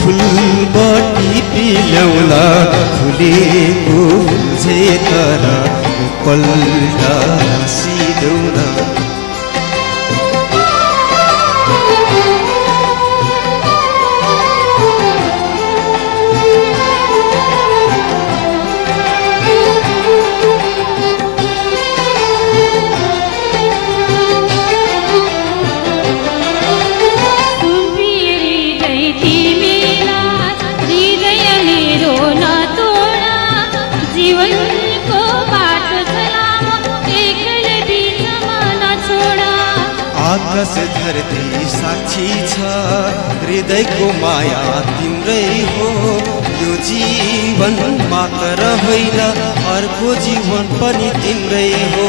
फुलबटी पिल्याउला फुलेको झे तर पल्ट सिदेउला आकाश धरती साक्षी छ हृदयको माया तिम्रै हो यो जीवन मात्र होइन अर्को जीवन पनि तिम्रै हो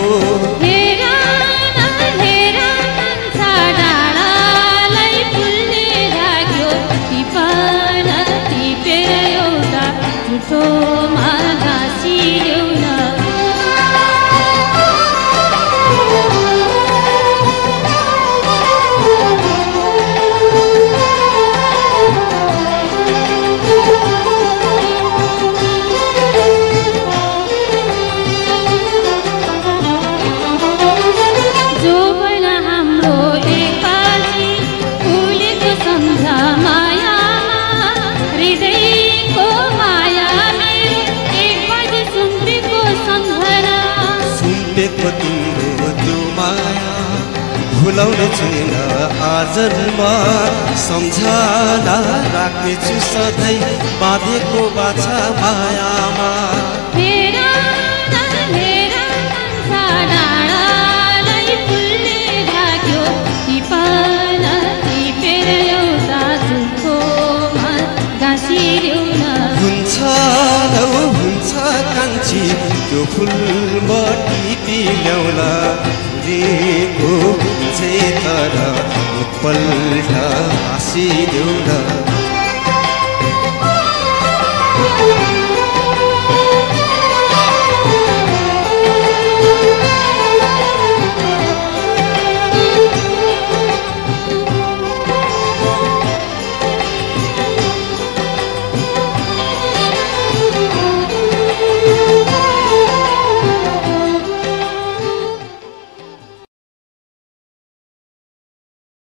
तिम्रो त्यो माया भुलाउने छैन आजन्म सम्झना राख्नेछु सधैँ बाँधेको बाछा मायामा हुन्छ कान्छी त्यो फुलबटी पिल्याउला फुलेको झे तर पल्ट हाँसिदेउला